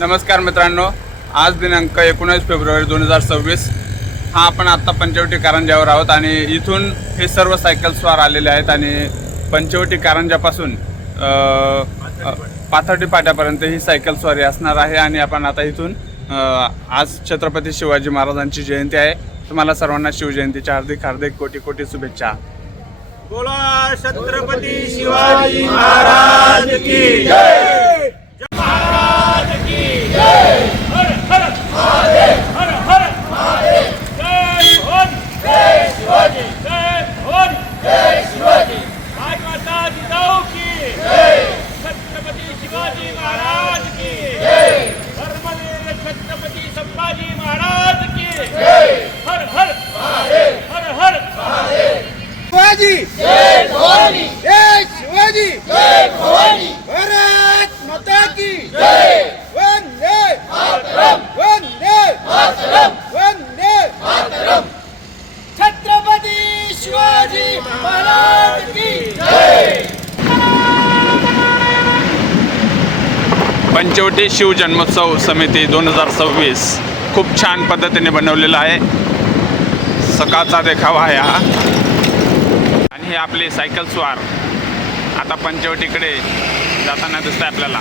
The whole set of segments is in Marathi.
नमस्कार मित्रांनो, आज दिनांक 19 फेब्रुवारी 2026 हा आपण आत्ता पंचवटी कारंजावर आहोत आणि इथून हे सर्व सायकल स्वार आलेले आहेत आणि पंचवटी कारंजापासून पाथर्डी फाट्यापर्यंत ही सायकल स्वारी असणार आहे आणि आपण आता इथून आज छत्रपती शिवाजी महाराजांची जयंती आहे। तुम्हाला सर्वांना शिवजयंतीच्या हार्दिक हार्दिक कोटी कोटी शुभेच्छा। बोला छत्रपती शिवाजी महाराज की जय, महाराज की जय। हर हर महादेव, हर हर महादेव। जय भवानी, जय शिवाजी, जय भवानी, जय शिवाजी। माता जिजाऊ की जय, छत्रपती शिवाजी महाराज की जय, धर्मवीर छत्रपती संभाजी महाराज की जय। हर हर महादेव, हर हर महादेव। शिवाजी जय भवानी, जय शिवाजी जय भवानी। भारत माता की जय, वंदे मातरम, वंदे मातरम, वंदे मातरम। छत्रपती शिवाजी महाराज की जय। पंचवटी शिवजन्मोत्सव समिती 2026 खूप छान पद्धतीने बनवलेला आहे। सकाळचा देखावा आहे हा आणि हे आपले सायकल स्वार आता पंचवटीकडे जाताना दिसतंय आपल्याला।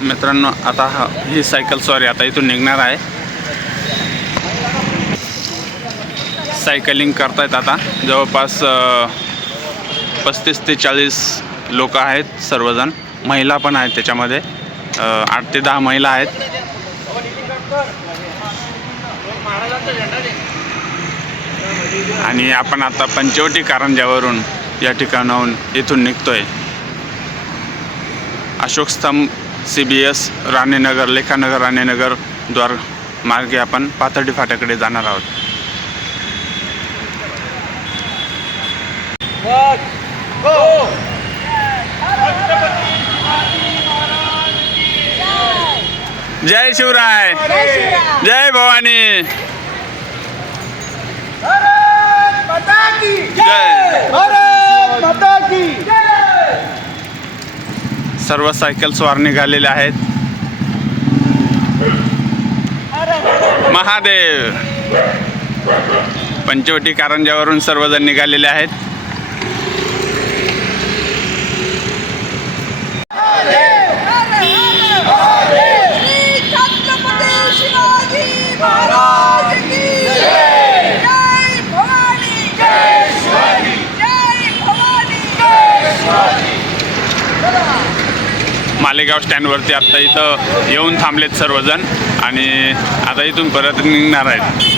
मित्रांनो, आता ही सायकल स्वारी आता इथून निघणार आहे। सायकलिंग करतायत आता जवळपास 35 ते 40 लोक आहेत, सर्वजण महिला पण आहेत त्याच्यामध्ये 8 ते 10 महिला आहेत। आणि आपण आता पंचवटी कारंजावरून या ठिकाणाहून इथून निघतोय। अशोक स्तंभ, CBS, राणीनगर, लेखानगर, राणीनगर द्वार मार्गे आपण पाथर्डी फाट्याकडे जाणार आहोत। जय शिवराय, जय भवानी, भारत माता की जय। भारत माता की सर्व सायकल स्वार निघालेले आहेत। महादेव, पंचवटी कारंजावरून सर्वजण निघालेले आहेत। छत्रपती शिवाजी महाराज की जय, जय भवानी, जय शिवाजी, जय भवानी, जय शिवाजी। मालेगाव स्टँडवरती आता इथं येऊन थांबलेत सर्वजण आणि आता इथून परत निघणार आहेत।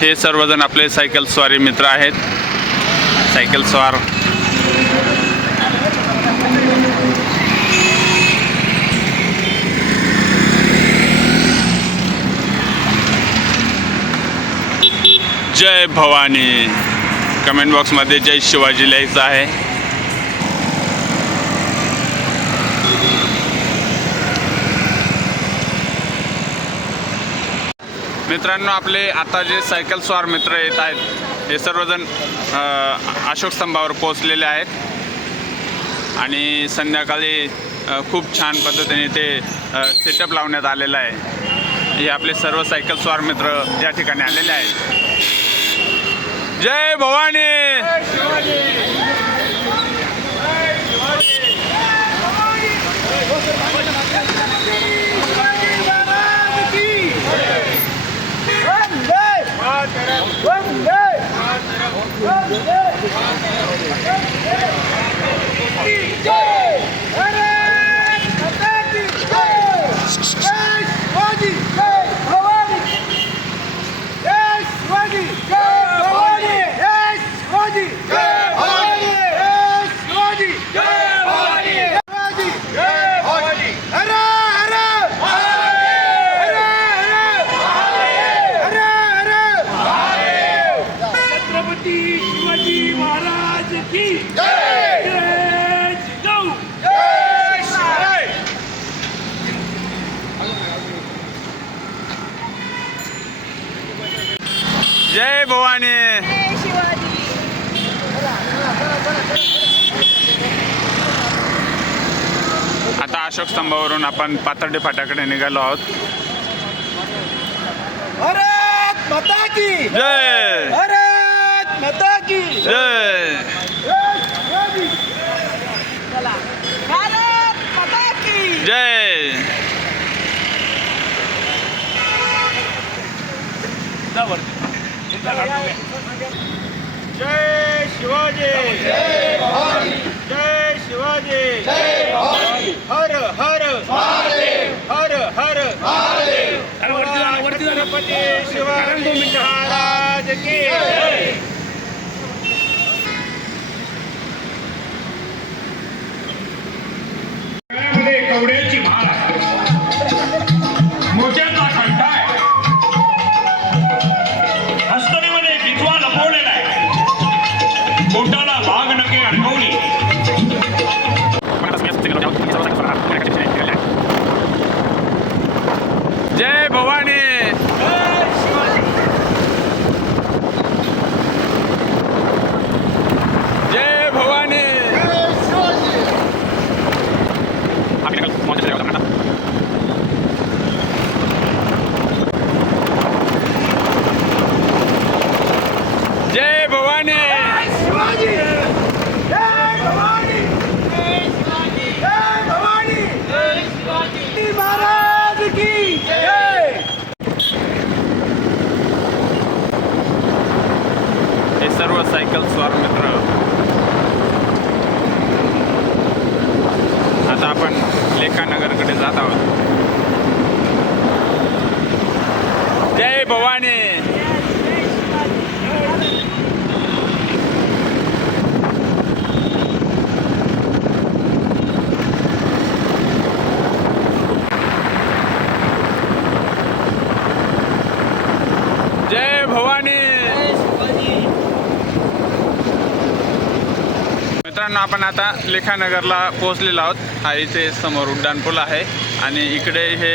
हे सर्वजण आपले सायकल स्वारी मित्र आहेत। सायकल स्वार जय भवानी, कमेंट बॉक्समध्ये जय शिवाजी लिहायचं आहे। मित्रांनो, आपले आता जे सायकल स्वार मित्र येत आहेत हे सर्वजण अशोक स्तंभावर पोहोचलेले आहेत आणि संध्याकाळी खूप छान पद्धतीने ते सेटअप लावण्यात आलेलं आहे। हे आपले सर्व सायकल स्वार मित्र या ठिकाणी आलेले आहेत। जय भवानी, जय शिवाजी, जय भवानी, जय शिवाजी, जय भवानी. जय शिवाजी. आता अशोक स्तंभावरून आपण पाथर्डी फाट्याकडे निघालो आहोत. भारत माता की जय भारत माता की जय. जय शिवाजी. चला. भारत माता की जय. जय शिवाजी. जय भवानी. जय शिवाजी. जय भवानी. हर हर महादेव. हर हर महादेव. छत्रपती शिवाजी महाराज की जय. गळ्यामध्ये कवड्याची माळ आहे, मोत्याचा खंडा आहे, हस्तनीमध्ये बिचवा लपवलेला आहे, बोटाला वाघ नखे अडकवली. जय भवानी. जय भवानी. जय भवानी. शिवाजी. जय भवानी. जय शिवाजी. जय भवानी. जय शिवाजी महाराज की जय. हे सर्व सायकल स्वार मित्र आता आपण लेखानगरकडे जात आहोत. जय भवानी. जय भवानी. मित्रांनो आपण आता लेखानगरला पोहोचलेलो आहोत. हा इथे समोर उड्डाणपूल आहे आणि इकडे हे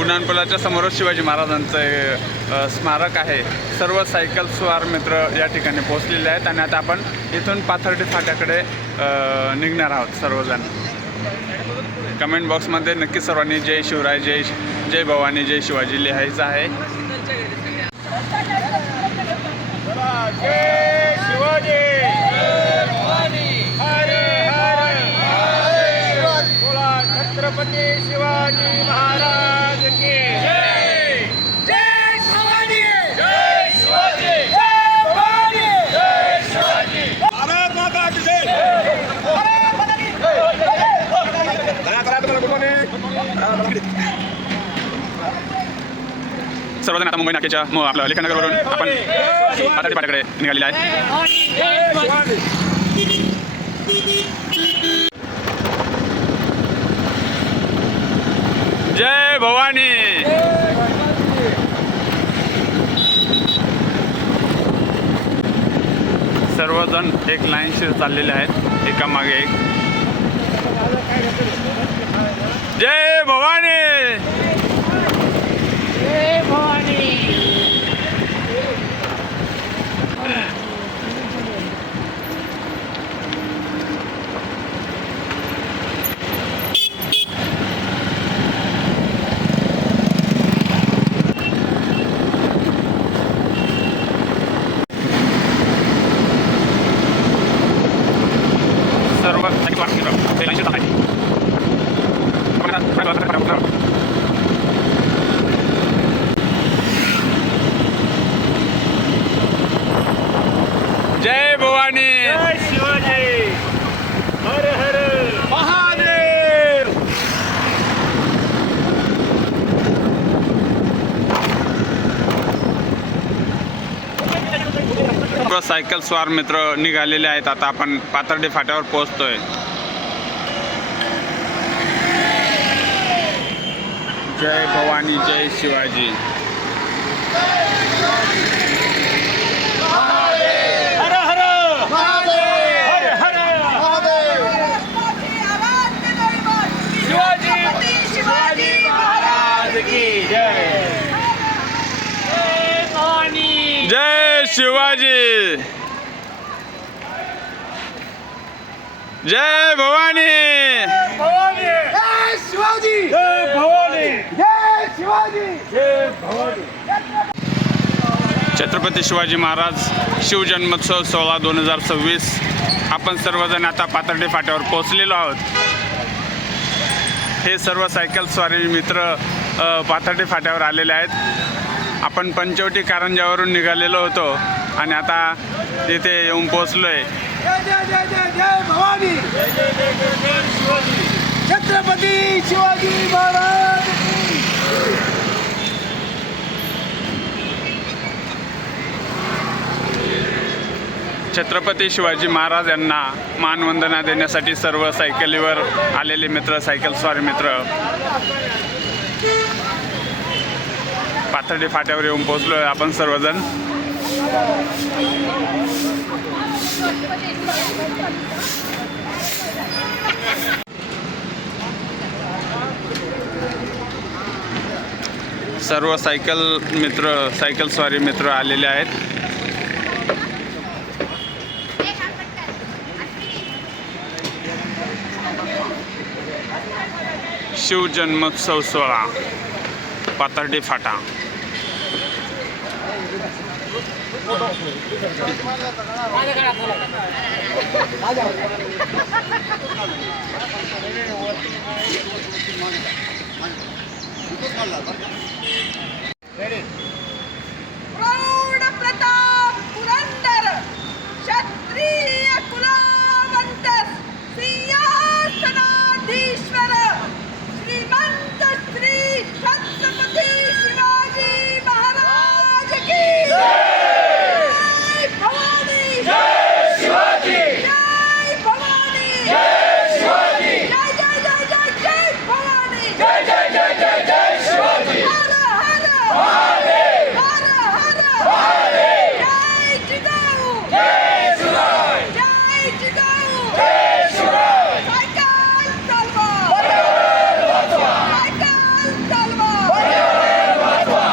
उड्डाणपुलाच्या समोरच शिवाजी महाराजांचं स्मारक आहे. सर्व सायकल स्वार मित्र या ठिकाणी पोहोचलेले आहेत आणि आता आपण इथून पाथर्डी फाट्याकडे निघणार आहोत सर्वजण. कमेंट बॉक्समध्ये नक्की सर्वांनी जय शिवराय, जय भवानी, जय शिवाजी लिहायचं आहे. जय शिवाजी. जय भवानी. हर हर महादेव. बोला छत्रपती शिवाजी महाराज की जय. जय शिवाजी. जय शिवाजी. जय भवानी. जय शिवाजी. भारत माता की जय. सर्वजण आता मुंबई नाक्याच्या आपलं लेखानगरवरून आपण पाथर्डी फाट्याकडे निघालेले आहे. जय भवानी. सर्वजण एक लाईनशीर चाललेले आहेत एकामागे एक. जय भवानी. जय भवानी. जय भवानी. जय शिवाजी. हर हर महादेव. सर्व सायकल स्वार मित्र निघालेले आहेत. आता आपण पाथर्डी फाट्यावर पोहोचतोय. जय भवानी, जय शिवाजी. हर हर महादेव. हर हर महादेव. शिवाजी. शिवाजी महाराज की जय. जय भवानी. जय शिवाजी. जय भवानी. जय शिवाजी. जय भवानी. जय शिवाजी. जय भवानी. छत्रपती शिवाजी महाराज शिवजन्मोत्सव सोहळा 2026. आपण सर्वजण आता पाथर्डी फाट्यावर पोहोचलेलो आहोत. हे सर्व सायकल स्वारी मित्र पाथर्डी फाट्यावर आलेले आहेत. आपण पंचवटी कारंजावरून निघालेलो होतो आणि आता इथे येऊन पोहोचलो आहे. जय जय जय जय जय भवानी. जय जय जय जय जय शिवाजी. छत्रपती शिवाजी महाराज की. छत्रपती शिवाजी महाराज यांना मानवंदना देण्यासाठी सर्व सायकलीवर आलेले मित्र, सायकल स्वारी मित्र पाथर्डी फाट्यावर येऊन पोहोचलो आहे आपण सर्वजण. सर्व सायकल मित्र, सायकल स्वारी मित्र आलेले आहेत. शिवजन्मोत्सव सोहळा पाथर्डी फाटा. प्रौढ प्रताप पुरंदर क्षत्रिय कुलवंत सिंहासनाधीश्वर श्रीमंत श्री छत्रपती शिवाजी महाराज की. जय भवानी. जय शिवाजी. जय भवानी. जय शिवाजी. जय जय जय जय जय भवानी. जय जय जय जय जय शिवाजी. हर हर महादेव. हर हर महादेव. जय जिजाऊ. जय शिवराय. जय जिजाऊ. जय शिवराय. सायकल चालवा. पर्यावरण वाचवा. सायकल चालवा. पर्यावरण वाचवा.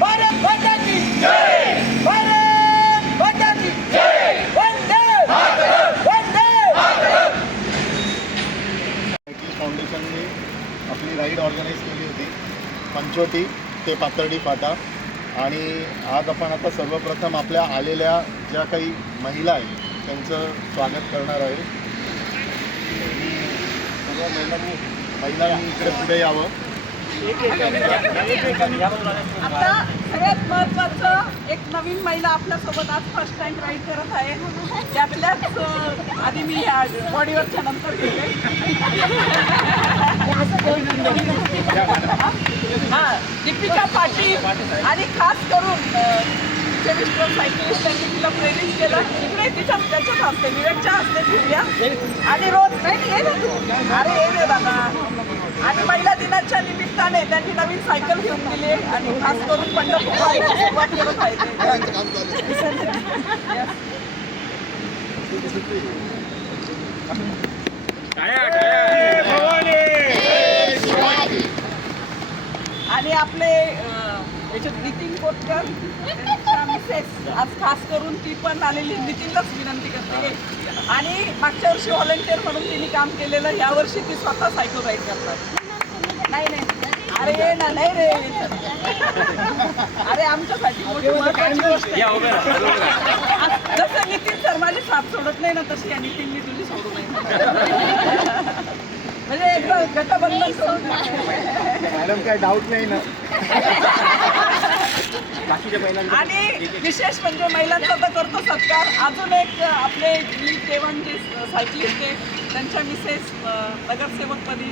भारत माता की. जय. भारत माता की. जय. वंदे मातरम. वंदे. मातरम. सायकल फाउंडेशनने आपली राईड ऑर्गनाईज केली होती पंचवटी ते पाथर्डी फाटा. आणि आज आपण आता सर्वप्रथम आपल्या आलेल्या ज्या काही महिला आहेत त्यांचं स्वागत करणार आहे. सर्व महिलांनी इकडे पुढे यावं. आता सगळ्यात महत्त्वाचं, एक नवीन महिला आपल्यासोबत आज फर्स्ट टाइम राईड करत आहे. त्यातल्याच आधी मी ह्या बॉडीवरच्या नंतर घेते. हां, दीपिका पाटील. आणि खास करून जे मिस्टर सायकलिस्ट त्यांनी तिला प्रेरित केलं. इकडे तिच्या त्याच्याच हस्ते, विवेकच्या हस्ते फिरल्या आणि रोज नाही ये ना तू, अरे ये रे दादा. आणि महिला दिनाच्या निमित्ताने त्यांनी नवीन सायकल घेऊन दिली आणि खास करून पंढरपूरला सुरुवात करत आहे ते. आणि आपले याच्यात नितीन कोटकर त्यांच्या मिसेस आज खास करून ती पण आलेली. नितीनलाच विनंती करते. आणि मागच्या वर्षी व्हॉलंटियर म्हणून तिने काम केलेलं, यावर्षी ती स्वतः सायकल राईड करतात. नाही नाही अरे ये ना, नाही रे. अरे आमच्यासाठी मोठी महत्त्वाची गोष्ट आहे. जसं नितीन सर माझी साथ सोडत नाही ना, तशी या नितीननी तुझी सोडू नाही. म्हणजे एकदा गटबंधन करून मॅडम काय डाऊट नाही ना. आणि विशेष म्हणजे महिलांचा तर करतो सत्कार. अजून एक आपले जेवण जे सायकलिस्ट आहे त्यांच्या मिसेस नगरसेवकपदी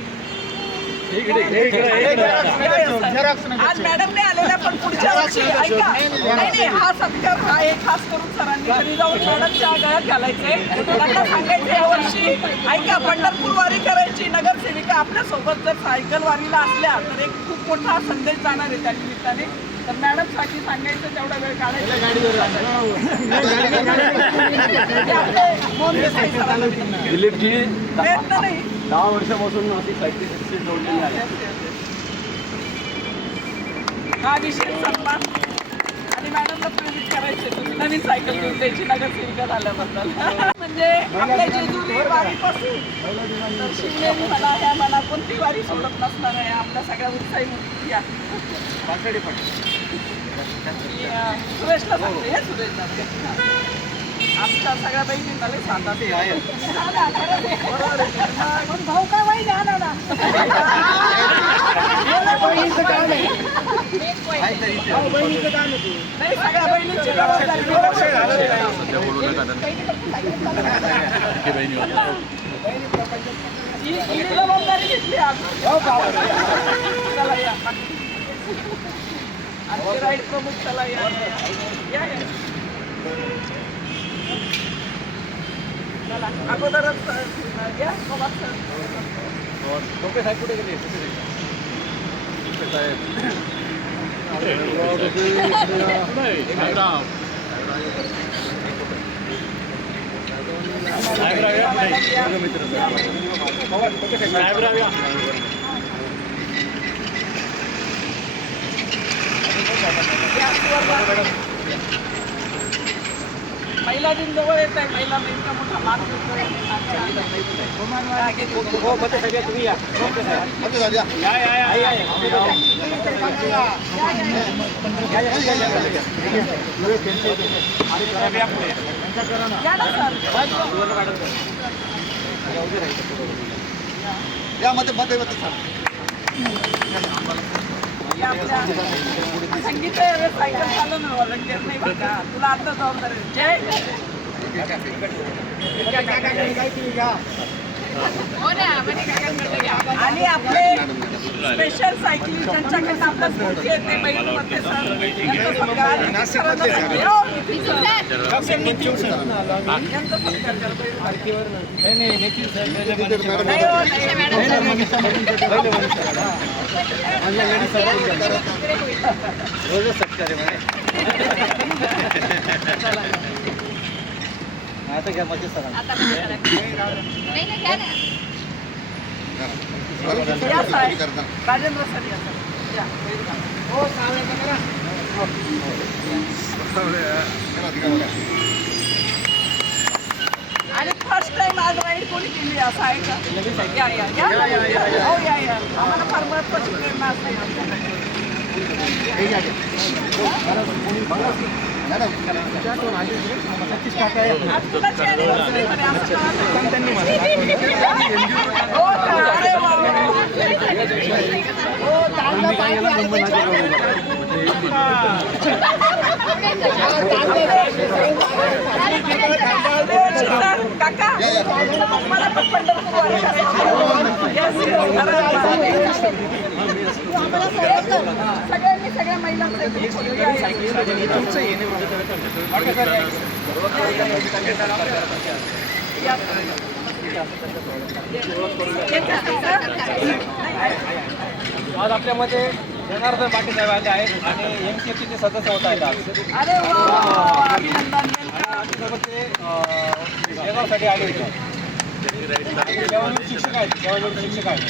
आज मॅडमने आलेल्या, पण पुढच्या वर्षी ऐका. नाही हा सत्कार आहे खास करून सरांनी घरी जाऊन मॅडमच्या गळ्यात घालायचे. त्यांना सांगायचे या वर्षी ऐका पंढरपूर वारी करायची. नगरसेविका आपल्यासोबत जर सायकल वारीला असल्या तर एक खूप मोठा संदेश जाणार आहे त्या निमित्ताने. तर मॅडमसाठी सांगायचं तेवढा वेळ काढायचा. दिलीपजी प्रयत्न नाही. 10 वर्षापासून अशी सायकलिस्टशी जोडलेली आहे. हा विशेष सन्मान. आणि मॅडमला प्रेरित करायचे तुम्ही नवीन सायकल घेऊन द्यायची नगरसेविका झाल्याबद्दल. म्हणजे आपल्या जेजुरी वारीपासून तर शिवनेरी म्हणा ह्या म्हणा कोणती वारी सोडत नसणार आहे आपल्या सगळ्या उत्साही मुली या. सुरेशला सांगते हे सुरेश जाते आमच्या सगळ्या बहिणी मला सांगतात भाऊ काय वाईट आणा ना नाही सगळ्या बहिणींची जबाबदारी घेतली चला या आमचे राईड प्रमुख चला या चला अगोदरच घ्या टोपे साहेब कुठे गेले महिला दिन जवळ येत आहे महिला इतका मोठा मान तुम्ही या या ना सर संगीत सायकल चालवणं व्हॉलंटियर नाही बरं का तुला आता जबाबदारी जय आणि आपले स्पेशल सायकलिंग ज्यांच्याकडनं आपल्या स्फूर्ती येते महिलांमध्ये सर यांचा सत्कार आता घ्या मध्ये सर राजेंद्र सर या हो आणि फर्स्ट टाइम आज राईड कोणी केली असं आहे का या या या हो या या आम्हाला फार महत्वाची प्रेरणा असते आज कुणाची anniversary म्हणे असं हो का? अरे वा वा. हो तांदळा काका मला पण पंढरपूर सगळ्यांनी सगळ्या महिलांचं आज आपल्यामध्ये जनार्दन पाटील साहेब आले आहेत आणि एमसीएफचे सदस्य होत आहेत आज अरे वा अभिनंदन त्याच्यासोबत ते जगासाठी आले होते शिक्षक आहेत शिक्षक आहेत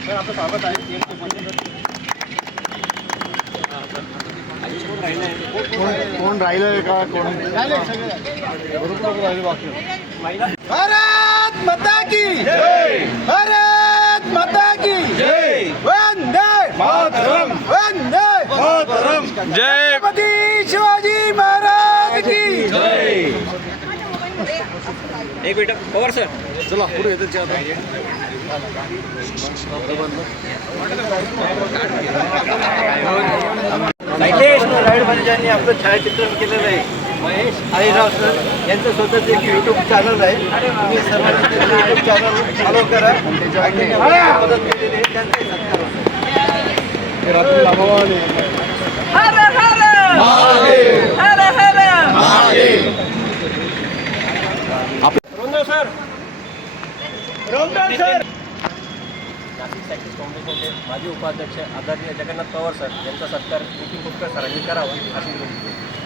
तर आपलं स्वागत आहे कोण राहिलं का कोण भारत माता की जय भारत माता की जय वंदे मातरम वंदे मातरम जय छत्रपती शिवाजी महाराज की जय एक मिनिट पवार सर चला पुढे येतो शैलेश राईडमध्ये ज्यांनी आपलं छायाचित्रण केलेलं आहे महेश हरिराव सर यांचं स्वतःचं एक यूट्यूब चॅनल आहे तुम्ही सर्वांनी त्यांचं यूट्यूब चॅनल फॉलो करा आणि त्यांनी आपल्याला मदत केलेली आहे त्यांचे सत्कार हर हर हर हर रोंदळ सर नाशिक सायकलिस्ट फाउंडेशनचे माजी उपाध्यक्ष आदरणीय जगन्नाथ पवार सर यांचा सत्कार नितीन कुपकर सरांनी करावा अशी विनंती